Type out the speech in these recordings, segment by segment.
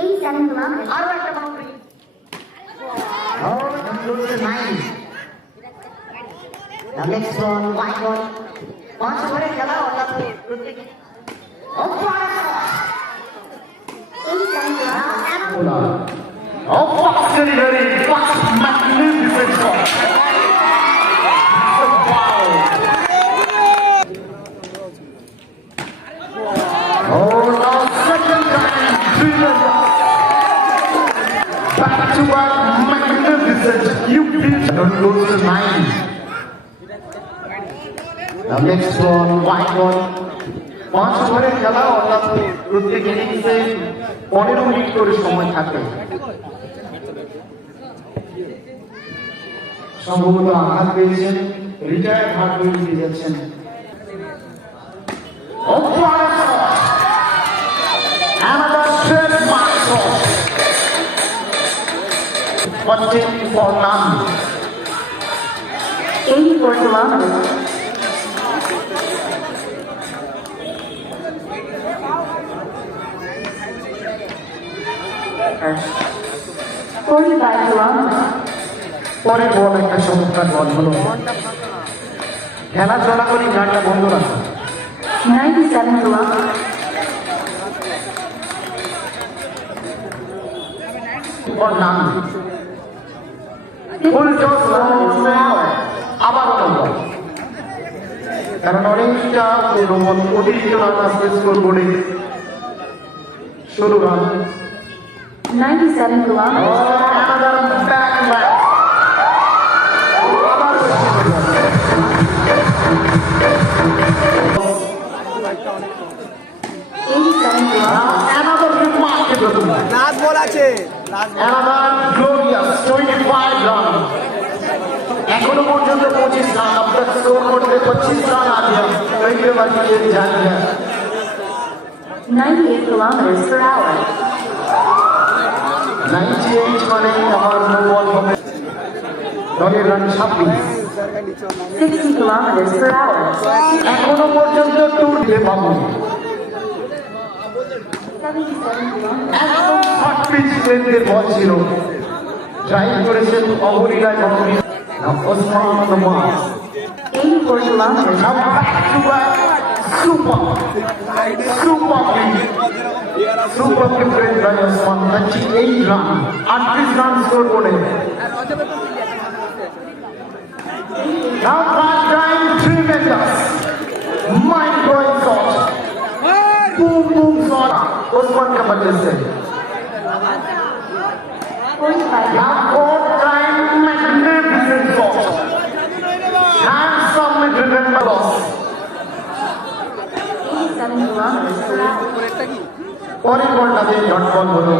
এই চ্যানেল আরো একটা boundary The next one, white one. 5 ওভারের খেলা অর্থাৎ প্রত্যেক magnificent shot. Oh, now second time, back to back, magnificent. You beat don't lose the 9. The next one, white one. 5 ওভারের খেলা অর্থাৎ প্রত্যেক ইনিংসে 15 মিনিট করে সময় থাকে। সম্ভবত আঘাত পেয়েছেন, রিটায়ার্ড হার্ট দিয়ে যাচ্ছেন। Another straight mark shot. 14 for none. 84 kilometers. পরের বল একটা চমৎকার বল হলো। খেলা চলাকালীন গানটা বন্ধ রাখো। 97 kilometers. और नाम ফুল টস আবার হলো, কারণ অনেকটা অতিরিক্ত রান আসবে স্কোর বোর্ডে। 16 রান। 97 kilometers. Another remarkable লাস্ট বল আছে another glorious 25 run. এখনো পর্যন্ত 25 রান, আপনার স্কোর করতে 25 রান আগে কইতে বাকি জানি না। 98 kilometers per hour. 98 মানে আমার নো বল হবে। দলের রান 26। 60 kilometers per hour. এখনো পর্যন্ত টুর দিয়ে বাবু 77 kilometers. একদম শর্ট পিচ লেন্থের বল ছিল, ড্রাইভ করেছেন অবলীলায় বাবুরি ওসমান নওয়াজ। 84 kilometers. Now back to back, super played by Osman, 38 run, 38 run score করে। Now back time, tremendous, mind-blowing shot, boom shot, Osman का बदले से। 45 Now fourth time, magnificent shot, handsomely driven by Ross. 87 kilometers per hour. পরের বলটাতে dot ball হলো।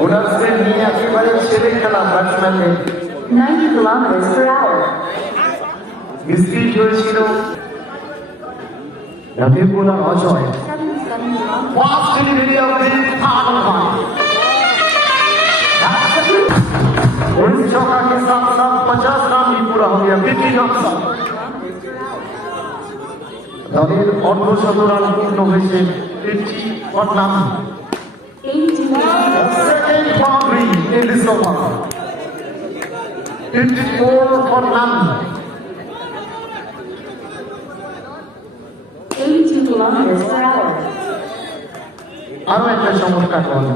বোলারদের নিয়ে একেবারে ছেলে খেলা ব্যাটসম্যানদের 90 kilometers per hour. মিস্ত্রি হয়েছিল জাতীয় বোলার Ajay. 77 kilometers. First delivery of the third over. 19 चौका के साथ साथ 50 रन भी पूरा हो गया। 50 रन দলের অর্ধশত রান পূর্ণ হয়েছে। 50 for none. 82 kilometers. Second boundary in this over. 54 for none. 82 kilometers per hour. আরো একটা চমৎকার বল।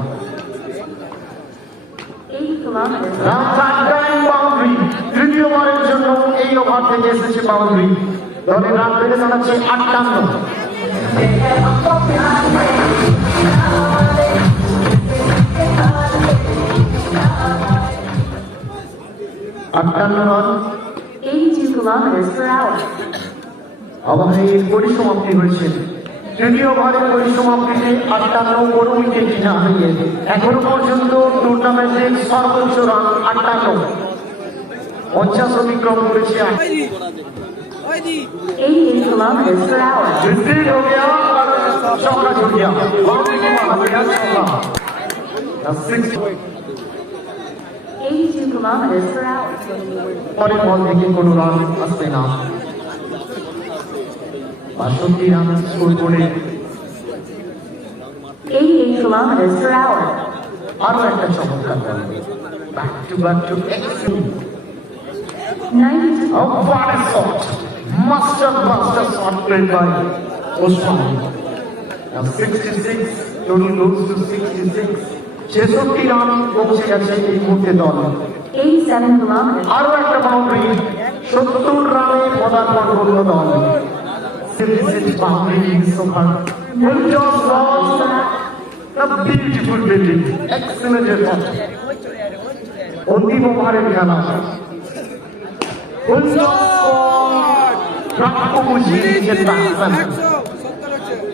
80 kilometers. Run time boundary. তৃতীয়বারের জন্য এই ওভার থেকে এসেছে বাউন্ডারি। দলের রান বেড়ে দাঁড়াচ্ছে 58। 58 রান। 82 kilometers per hour. ওভারের পরিসমাপ্তি হয়েছে। তৃতীয় ওভারের পরিসমাপ্তিতে 58 কোনো উইকেট না হারিয়ে এখনো পর্যন্ত টুর্নামেন্টের সর্বোচ্চ রান 58। 50 অতিক্রম করেছে। 88 kilometers per hour. डिस्ट्रिक्ट हो गया चौका छूट गया बाउंड्री के वहां हो गया चौका 82 kilometers per hour. পরের বল থেকে কোনো রান আসবে না। 62 রান স্কোর করে 88 kilometers per hour. আরো একটা চমৎকার ball back to excellent 92. Oh, what a shot! Buster shot played by Osman. Now 66, total goes to 66. 66 রান পৌঁছে গেছে এই মুহূর্তে দল 87 kilometers. আরো একটা বাউন্ডারি 70 রানে পদার্পণ করল দল 66 বাউন্ডারি সোফার full toss ball a beautiful building excellent effort অন্তিম ওভারের খেলা ফুল টস প্রাপ্য বুঝিয়ে দিয়েছেন batsman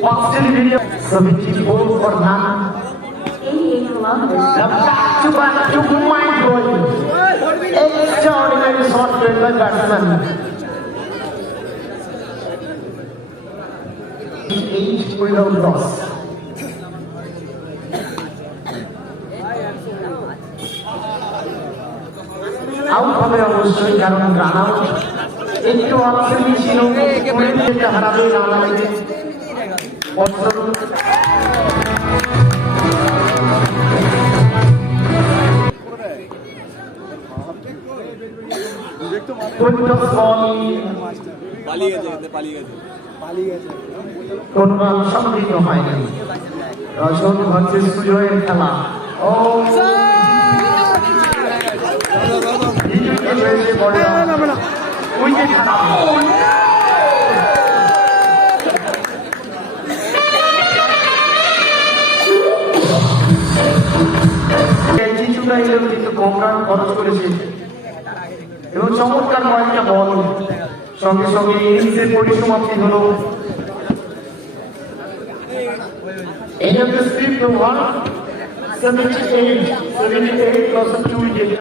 first delivery 74 for none 88 kilometers. back to mind blowing extraordinary shot played by batsman 8 without loss out হবে অবশ্যই কারণ রান আউট একটু অপশনই ছিল উইকেটটা হারাবে রান আউটে কোন রান সংগৃহীত হয়নি রজন ভার্সেস সুজয়ের খেলা ও উইকেট কিছুটা এলেও কিন্তু কম রান খরচ করেছে এবং চমৎকার কয়েকটা বল সঙ্গে সঙ্গে ইনিংসের পরিসমাপ্তি হলো End of the fifth over, 78 plus 2 wickets.